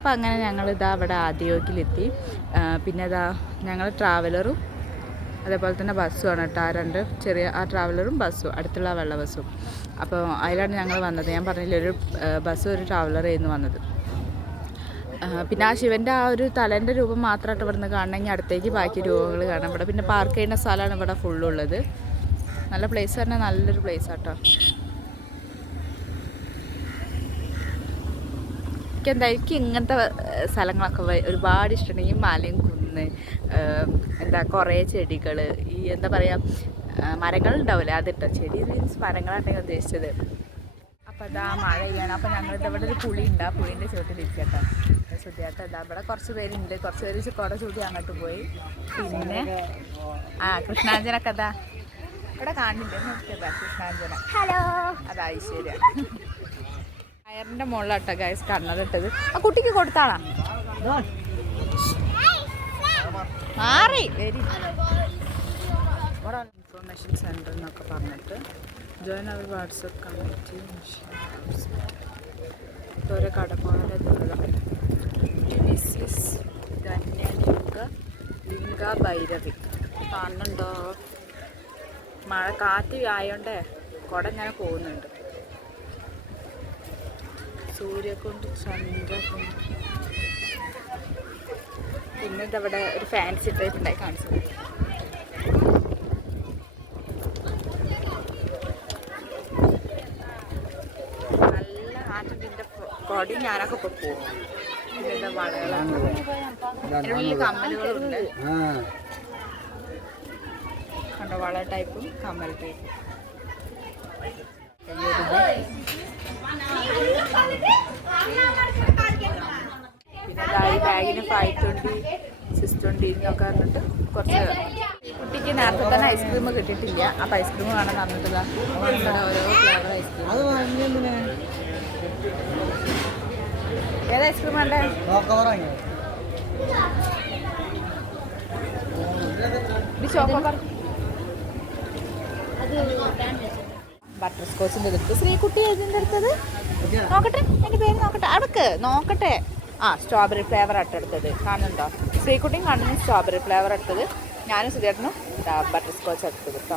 അപ്പോൾ അങ്ങനെ ഞങ്ങളിതാ അവിടെ ആദിയോഗിലെത്തി. പിന്നെ ഇതാ ഞങ്ങൾ ട്രാവലറും അതേപോലെ തന്നെ ബസ്സുമാണ് കേട്ടോ. ആ ട്രാവലറും ബസ്സും അടുത്തുള്ള വെള്ള ബസ്സും. അപ്പോൾ അതിലാണ് ഞങ്ങൾ വന്നത്. ഞാൻ പറഞ്ഞില്ല, ഒരു ബസ്സും ഒരു ട്രാവലറായിരുന്നു വന്നത്. പിന്നെ ആ ശിവൻ്റെ ആ ഒരു തലേൻ്റെ രൂപം മാത്രമായിട്ട് ഇവിടുന്ന് കാണണമെങ്കിൽ അടുത്തേക്ക് ബാക്കി രൂപങ്ങൾ കാണാം. ഇവിടെ പിന്നെ പാർക്ക് ചെയ്യുന്ന സ്ഥലമാണ് ഇവിടെ ഫുള്ളുള്ളത്. നല്ല പ്ലേസ് പറഞ്ഞാൽ നല്ലൊരു പ്ലേസ് ആട്ടോ. എനിക്ക് ഇങ്ങനത്തെ സ്ഥലങ്ങളൊക്കെ ഒരുപാട് ഇഷ്ടമാണ്. ഈ മലയും കുന്ന്, കുറേ ചെടികൾ, ഈ എന്താ പറയുക, മരങ്ങളുണ്ടാവില്ലേ അതിട്ടോ. ചെടി മീൻസ് മരങ്ങളാണ് ഉദ്ദേശിച്ചത്. അപ്പോൾ അതാ മഴ ചെയ്യണം. അപ്പോൾ ഞങ്ങളിത് ഇവിടെ ഒരു പുളി ഉണ്ട്. ആ പുളീൻ്റെ ചുവട്ടിലിരിക്കട്ടോ. ശ്രുതിയാട്ടോ ഇതാ ഇവിടെ കുറച്ച് പേരുണ്ട്. കുറച്ച് പേര് കുട ചൂടി അങ്ങോട്ട് പോയി. പിന്നെ കൃഷ്ണാഞ്ജനൊക്കെ അതാ ഇവിടെ കാണില്ല, നോക്കിയതാ കൃഷ്ണാഞ്ജന. ഹലോ, അത് ഐശ്വര്യ. ടയറിൻ്റെ മുകളിലാട്ടോ ഗൈസ് കണ്ണതിട്ടത്. ആ കുട്ടിക്ക് കൊടുത്താളാ മാറി വെരി. ഇൻഫർമേഷൻ സെൻറ്റർ എന്നൊക്കെ പറഞ്ഞിട്ട് ജോയിൻ അവർ വാട്സപ്പ് കമ്മിറ്റി. ഓരോ കടപ്പാടുള്ള ലിംഗ ഭൈരവി കാണുന്നുണ്ടോ? മഴ കാറ്റ് ആയോണ്ടേ കുട ഇങ്ങനെ പോകുന്നുണ്ട്. സൂര്യകൊണ്ട് ചന്ദ്രകൊണ്ട്. പിന്നെ ഇതവിടെ ഒരു ഫാൻസി ടൈപ്പ് ഉണ്ടായി കാണിച്ചത്. നല്ല കാറ്റിൻ്റെ കൊടയും ഞാനൊക്കെ ഇപ്പോൾ പോകും. പിന്നെ വളകളാണ്, വലിയ കമ്മലുകളുണ്ട് കണ്ടോ, വള ടൈപ്പും കമ്മൽ ടൈപ്പും. പിന്നെ ഈ ബാഗിന് 520 620 എന്നൊക്കെ പറഞ്ഞിട്ട് കുറച്ച്. കുട്ടിക്ക് നേരത്തെ തന്നെ ഐസ്ക്രീം കിട്ടിയിട്ടില്ല. അപ്പോൾ ഐസ്ക്രീം വേണം തന്നിട്ടില്ല. ഓരോ ഫ്ലേവർ ഐസ്ക്രീം. ഏത് ഐസ്ക്രീം വേണ്ടേ? ബട്ടർ സ്കോച്ചിൻ്റെ എടുത്ത് ശ്രീകുട്ടി ഏതിൻ്റെ എടുത്തത് നോക്കട്ടെ, എൻ്റെ പേര് നോക്കട്ടെ, അടക്ക് നോക്കട്ടെ. സ്ട്രോബെറി ഫ്ലേവർ ആയിട്ട് എടുത്തത് കാണുന്നുണ്ടോ? ശ്രീകുട്ടിയും കണ്ണിന് സ്ട്രോബെറി ഫ്ലേവർ എടുത്തത്, ഞാനും സുധേട്ടനും ബട്ടർ സ്കോച്ച് എടുത്തത് കേട്ടോ.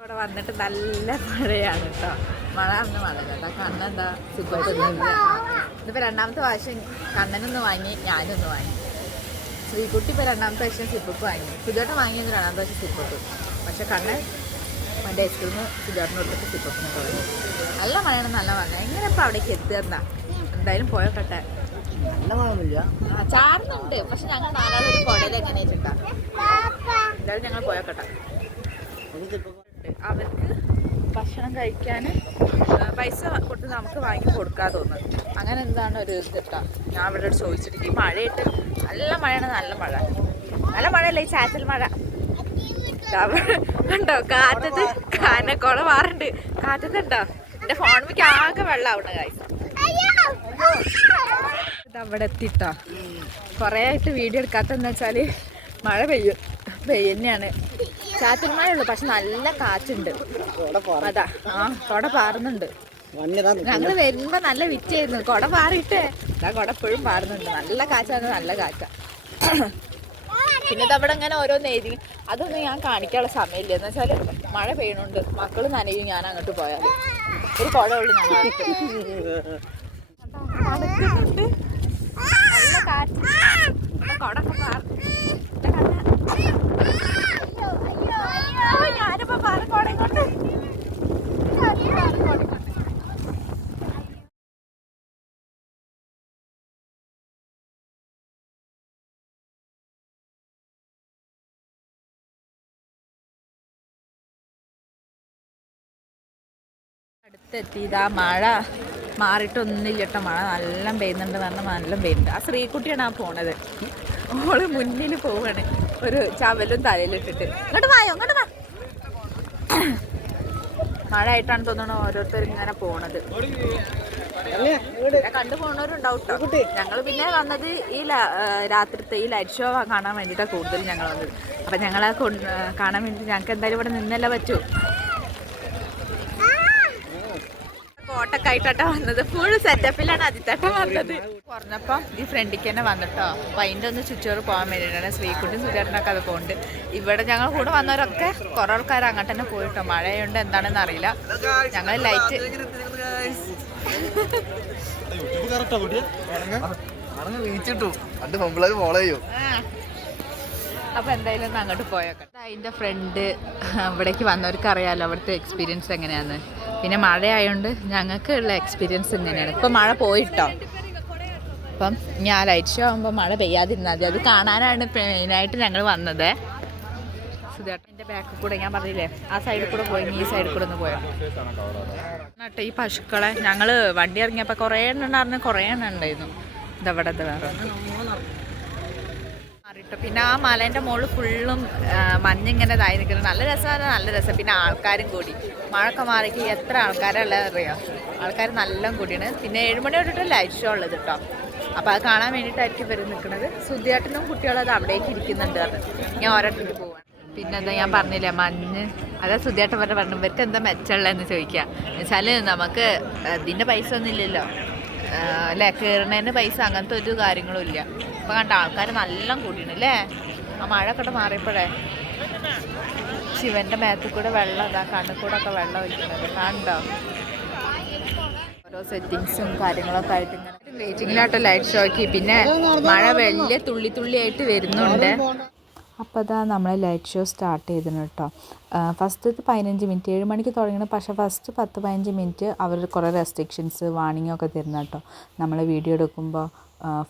ഇവിടെ വന്നിട്ട് നല്ല മഴയാണ് കേട്ടോ. മഴ അന്ന് മഴ കേട്ടോ. കണ്ണെന്താ സുഖപ്പെടുന്നില്ല. ഇതിപ്പോൾ രണ്ടാമത്തെ പ്രാവശ്യം കണ്ണനൊന്ന് വാങ്ങി, ഞാനൊന്ന് വാങ്ങി. ശ്രീകുട്ടി ഇപ്പോൾ രണ്ടാമത്തെ പ്രാവശ്യം സിപ്പപ്പ് വാങ്ങി. സുധേട്ടൻ വാങ്ങിയത് രണ്ടാമത്തെ പ്രാവശ്യം സിപ്പപ്പ്. പക്ഷെ കണ്ണൻ എൻ്റെ ഐസ്ക്രീം സുധേട്ടന് കൊടുത്തിട്ട് സിപ്പപ്പിന് തുടങ്ങി. നല്ല മഴയാണ്, നല്ല മഴ. എങ്ങനെ ഇപ്പോൾ അവിടേക്ക് എത്തുക? എന്തായാലും പോയോട്ടെ. നല്ല മഴയൊന്നുമില്ല, ചാറുന്നുണ്ട്. പക്ഷെ ഞങ്ങൾ നാലാളൊരു കുടയിൽ എങ്ങനെ വെച്ചിട്ടാ. എന്തായാലും ഞങ്ങൾ പോയോട്ടെ. അവർക്ക് ഭക്ഷണം കഴിക്കാൻ പൈസ കൊടുത്ത് നമുക്ക് വാങ്ങി കൊടുക്കാൻ തോന്നുന്നു. അങ്ങനെ എന്താണ് ഒരു ഇത് കേട്ടോ. ഞാൻ ഇവിടെ ചോദിച്ചിട്ട് ഈ മഴയിട്ട് നല്ല മഴയാണ്, നല്ല മഴ. നല്ല മഴയല്ല, ഈ ചാറ്റൽ മഴ കണ്ടോ. കാറ്റത്ത് കാനക്കോള മാറുണ്ട്. കാറ്റത്തുണ്ടോ എൻ്റെ ഫോണിലേക്ക് ആകെ വെള്ളമാവണ കാര്യം. ഇതവിടെ എത്തിട്ടോ. കുറേ ആയിട്ട് വീഡിയോ എടുക്കാത്തതെന്ന് വെച്ചാൽ മഴ പെയ്യുന്നെയാണ്. ചാറ്റൽ മഴയുള്ളൂ, പക്ഷെ നല്ല കാറ്റുണ്ട്. അതാ കുട പാറുന്നുണ്ട്. ഞങ്ങൾ വരുമ്പോ നല്ല വിറ്റായിരുന്നു. കുട പാറിയിട്ടേ കുട എപ്പോഴും പാറുന്നുണ്ട്. നല്ല കാറ്റാണ്, നല്ല കാറ്റാ. പിന്നെ ഇതവിടെ ഇങ്ങനെ ഓരോന്ന് എഴുതി. അതൊന്നും ഞാൻ കാണിക്കാനുള്ള സമയമില്ല. എന്ന് വെച്ചാൽ മഴ പെയ്യണുണ്ട്, മക്കൾ നനയും. ഞാൻ അങ്ങോട്ട് പോയാൽ ഒരു കുട ഉള്ളു. ഞങ്ങൾ നല്ല കാറ്റ്, കുടൊക്കെ പാറും. ഞാനിപ്പോ പാറക്കോടെ കൊണ്ട് അടുത്തെത്തിയതാ. മഴ മാറിയിട്ടൊന്നുമില്ല കേട്ടോ. മഴ നല്ല പെയ്യുന്നുണ്ട്, നല്ല പെയ്യുന്നുണ്ട്. ആ ശ്രീകുട്ടിയാണ് ആ പോണത്. ഓള് മുന്നിൽ പോവാണ്, ഒരു ചവലും തലയിലിട്ടിട്ട്. ഇങ്ങോട്ട് വായോ, ഇങ്ങോട്ട് വാ. മഴ ആയിട്ടാണ് തോന്നണു ഓരോരുത്തർ ഇങ്ങനെ പോണത്. കണ്ടു പോണവരുണ്ടാവും കേട്ടോ. ഞങ്ങൾ പിന്നെ വന്നത് ഈ രാത്രിത്തെ ഈ ലൈറ്റ് ഷോ കാണാൻ വേണ്ടിയിട്ടാണ് കൂടുതൽ ഞങ്ങൾ വന്നത്. അപ്പം ഞങ്ങളെ കാണാൻ വേണ്ടി ഞങ്ങൾക്ക് എന്തായാലും ഇവിടെ നിന്നല്ലേ പറ്റൂ. കോട്ട പാട്ടൊക്കെ ആയിട്ടാ വന്നത്. ഫുൾ സെറ്റപ്പിലാണ് അതിത്തേട്ടൻ വന്നത്. കുറഞ്ഞപ്പം ഈ ഫ്രണ്ടിക്ക് തന്നെ വന്നിട്ടോ. അപ്പൊ അതിൻ്റെ ഒന്ന് ചുറ്റോറ് പോകാൻ വേണ്ടിയിട്ടാണ് ശ്രീകുട്ടി സുധേട്ടനൊക്കെ അത് പോകുന്നുണ്ട്. ഇവിടെ ഞങ്ങൾ കൂടെ വന്നവരൊക്കെ കുറെ ആൾക്കാർ അങ്ങോട്ട് തന്നെ പോയിട്ടോ. മഴയുണ്ട് എന്താണെന്ന് അറിയില്ല. ഞങ്ങൾ ലൈറ്റ് അപ്പൊ എന്തായാലും ഒന്ന് അങ്ങോട്ട് പോയേക്കാം. അതിന്റെ ഫ്രണ്ട് ഇവിടേക്ക് വന്നവർക്ക് അറിയാലോ അവിടുത്തെ എക്സ്പീരിയൻസ് എങ്ങനെയാന്ന്. പിന്നെ മഴ ആയതുകൊണ്ട് ഞങ്ങൾക്ക് ഉള്ള എക്സ്പീരിയൻസ് ഇങ്ങനെയാണ്. ഇപ്പൊ മഴ പോയിട്ടോ. അപ്പം ഞാൻ ലൈറ്റ് ഷോ ആകുമ്പോൾ മഴ പെയ്യാതിരുന്നാൽ മതി. അത് കാണാനാണ് മെയിനായിട്ട് ഞങ്ങൾ വന്നത്. സുധേട്ടൻ്റെ ബാക്കിൽ കൂടെ ഞാൻ പറഞ്ഞില്ലേ ആ സൈഡിൽ കൂടെ പോയി ഈ സൈഡിൽ കൂടെ ഒന്ന് പോയോ എന്നിട്ട് ഈ പശുക്കളെ ഞങ്ങൾ വണ്ടി ഇറങ്ങിയപ്പോൾ കുറേ എണ്ണം ഉണ്ടായിരുന്നു. കുറേ എണ്ണം ഉണ്ടായിരുന്നു. ഇതവിടെ വേറെ മാറിയിട്ട് പിന്നെ ആ മലേൻ്റെ മുകളിൽ ഫുള്ളും മഞ്ഞിങ്ങനെ ഇതായി നിൽക്കുന്നത്. നല്ല രസമാണ്, നല്ല രസം. പിന്നെ ആൾക്കാരും കൂടി മഴയൊക്കെ മാറിക്ക് എത്ര ആൾക്കാരുള്ളത് അറിയാം. ആൾക്കാർ നല്ല കൂടിയാണ്. പിന്നെ 7 മണി തൊട്ടിട്ട് ലൈറ്റ് ഷോ ഉള്ളത് കേട്ടോ. അപ്പോൾ അത് കാണാൻ വേണ്ടിയിട്ടായിരിക്കും ഇവർ നിൽക്കുന്നത്. സുധിയേട്ടനും കുട്ടികളും അത് അവിടേക്ക് ഇരിക്കുന്നുണ്ട്. ഞാൻ ഓരോരുത്തർക്ക് പോവാണ്. പിന്നെ എന്താ ഞാൻ പറഞ്ഞില്ലേ മഞ്ഞ്, അതാ സുധിയേട്ടൻ പറഞ്ഞു ഇവർക്ക് എന്താ മെച്ചമുള്ളതെന്ന് ചോദിക്കുക. എന്നുവെച്ചാൽ നമുക്ക് ഇതിൻ്റെ പൈസ ഒന്നും ഇല്ലല്ലോ അല്ലേ, കയറുന്നതിന് പൈസ അങ്ങനത്തെ ഒരു കാര്യങ്ങളും ഇല്ല. അപ്പോൾ കണ്ട ആൾക്കാർ നല്ല കൂടിയാണ് അല്ലേ. ആ മഴയൊക്കെ മാറിയപ്പോഴേ ശിവൻ്റെ മേത്തിൽ കൂടെ വെള്ളം ഇതാ കണ്ണിൽ കൂടെ ഒക്കെ വെള്ളം ഒഴിക്കുന്നത് കണ്ടോ. ഓരോ സെറ്റിങ്സും കാര്യങ്ങളൊക്കെ ആയിട്ട് ഇങ്ങനെ വെയിറ്റിങ്ങിലാട്ടോ ലൈറ്റ് ഷോയ്ക്ക്. പിന്നെ മഴ വലിയ തുള്ളിയായിട്ട് വരുന്നുണ്ട്. അപ്പോൾ അതാ നമ്മളെ ലൈറ്റ് ഷോ സ്റ്റാർട്ട് ചെയ്തിരുന്നു കേട്ടോ. ഫസ്റ്റത്തെ 15 മിനിറ്റ് 7 മണിക്ക് തുടങ്ങണം. പക്ഷേ ഫസ്റ്റ് 10-15 മിനിറ്റ് അവർ കുറേ റെസ്ട്രിക്ഷൻസ് വാർണിംഗൊക്കെ തരുന്ന കേട്ടോ. നമ്മൾ വീഡിയോ എടുക്കുമ്പോൾ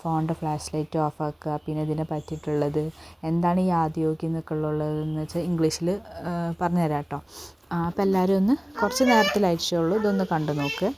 ഫോണിൻ്റെ ഫ്ലാഷ് ലൈറ്റ് ഓഫ് ആക്കുക. പിന്നെ ഇതിനെ പറ്റിയിട്ടുള്ളത് എന്താണ് ഈ ആദ്യോഗ്യം എന്നൊക്കെ ഉള്ളതെന്ന് വെച്ചാൽ ഇംഗ്ലീഷിൽ പറഞ്ഞു തരാം കേട്ടോ. അപ്പോൾ എല്ലാവരും ഒന്ന് കുറച്ച് നേരത്തെ ലൈറ്റ് ഷോ ഉള്ളൂ, ഇതൊന്ന് കണ്ടു നോക്ക്.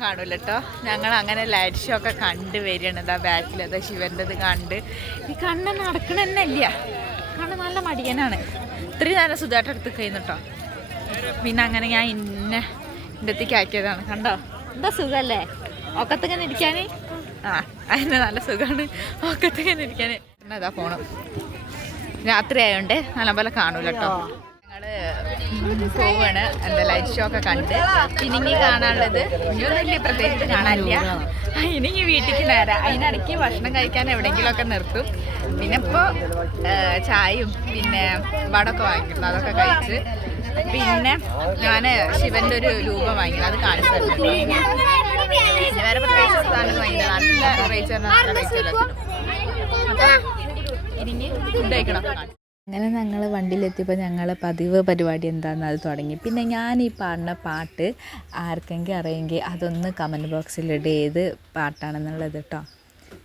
കാണൂല കേട്ടോ. ഞങ്ങൾ അങ്ങനെ ലൈറ്റ് ഷോ ഒക്കെ കണ്ട് വരികയാണ്. ഇതാ ബാക്കിലതാ ശിവൻ്റെത് കണ്ട് ഈ കണ്ണ് നടക്കണ തന്നെ ഇല്ല. കണ്ണ് നല്ല മടിയനാണ്. ഇത്രയും നേരം സുധാട്ട എടുത്ത് കഴിയുന്നു. പിന്നെ അങ്ങനെ ഞാൻ എൻ്റെ അടുത്തേക്ക് ആക്കിയതാണ്. കണ്ടോ എന്താ സുഖമല്ലേ ഒക്കത്തിങ്ങനെ ഇരിക്കാൻ. അതിന് നല്ല സുഖമാണ് ഒക്കത്തിങ്ങനെ ഇരിക്കാൻ. ഇതാ ഫോണ് രാത്രി ആയതുകൊണ്ട് നല്ലപോലെ കാണൂല കേട്ടോ. പോവാണ് എന്താ ലൈറ്റ് ഷോ ഒക്കെ കണ്ട്. ഇനി കാണാനുള്ളത് ഇനിയൊന്നും വലിയ പ്രത്യേകിച്ച് കാണാനില്ല. ഇനി വീട്ടിലേക്ക് നേരം അതിനിടയ്ക്ക് ഭക്ഷണം കഴിക്കാൻ എവിടെയെങ്കിലുമൊക്കെ നിർത്തും. പിന്നെ ഇപ്പോൾ ചായയും പിന്നെ വടമൊക്കെ വാങ്ങിക്കുന്നു, അതൊക്കെ കഴിച്ച്. പിന്നെ ഞാൻ ശിവൻ്റെ ഒരു രൂപം വാങ്ങിക്കുന്നത്, അത് കാണിച്ചു തരുന്നു. പിന്നെ വേറെ പ്രത്യേകിച്ച് സാധനം വാങ്ങിയത് നല്ല റേറ്റ് നല്ല റേറ്റ്. അപ്പം ഇനി ഫുഡ് കഴിക്കണം. അങ്ങനെ ഞങ്ങൾ വണ്ടിയിലെത്തിയപ്പോൾ ഞങ്ങൾ പതിവ് പരിപാടി എന്താണെന്ന് അത് തുടങ്ങി. പിന്നെ ഞാൻ ഈ പാടുന്ന പാട്ട് ആർക്കെങ്കിലും അറിയെങ്കിൽ അതൊന്ന് കമൻറ്റ് ബോക്സിലിട്ട് ഏത് പാട്ടാണെന്നുള്ളത് കേട്ടോ.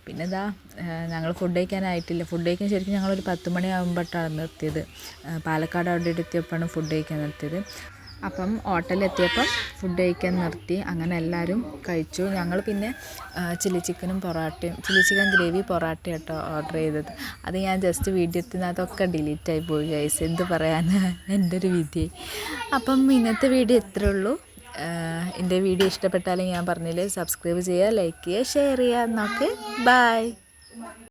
പിന്നെ ഇതാ ഞങ്ങൾ ഫുഡ് കഴിക്കാനായിട്ടില്ല. ഫുഡ് കഴിക്കാൻ ശരിക്കും ഞങ്ങളൊരു 10 മണിയാകുമ്പോഴാണ് നിർത്തിയത്. പാലക്കാട് അവിടെ എത്തിയപ്പോഴാണ് ഫുഡ് കഴിക്കാൻ നിർത്തിയത്. അപ്പം ഹോട്ടലിലെത്തിയപ്പം ഫുഡ് കഴിക്കാൻ നിർത്തി. അങ്ങനെ എല്ലാവരും കഴിച്ചു. ഞങ്ങൾ പിന്നെ ചില്ലി ചിക്കൻ ഗ്രേവി പൊറാട്ടയും കേട്ടോ ഓർഡർ ചെയ്തത്. അത് ഞാൻ ജസ്റ്റ് വീഡിയോ എത്തുന്നതൊക്കെ ഡിലീറ്റായി പോയി ഗൈസ്. എന്ത് പറയാൻ, എൻ്റെ ഒരു വിധി. അപ്പം ഇന്നത്തെ വീഡിയോ ഇത്രേ ഉള്ളൂ. എൻ്റെ വീഡിയോ ഇഷ്ടപ്പെട്ടാലും ഞാൻ പറഞ്ഞില്ലേ, സബ്സ്ക്രൈബ് ചെയ്യുക, ലൈക്ക് ചെയ്യുക, ഷെയർ ചെയ്യുക. എന്നൊക്കെ ബൈ.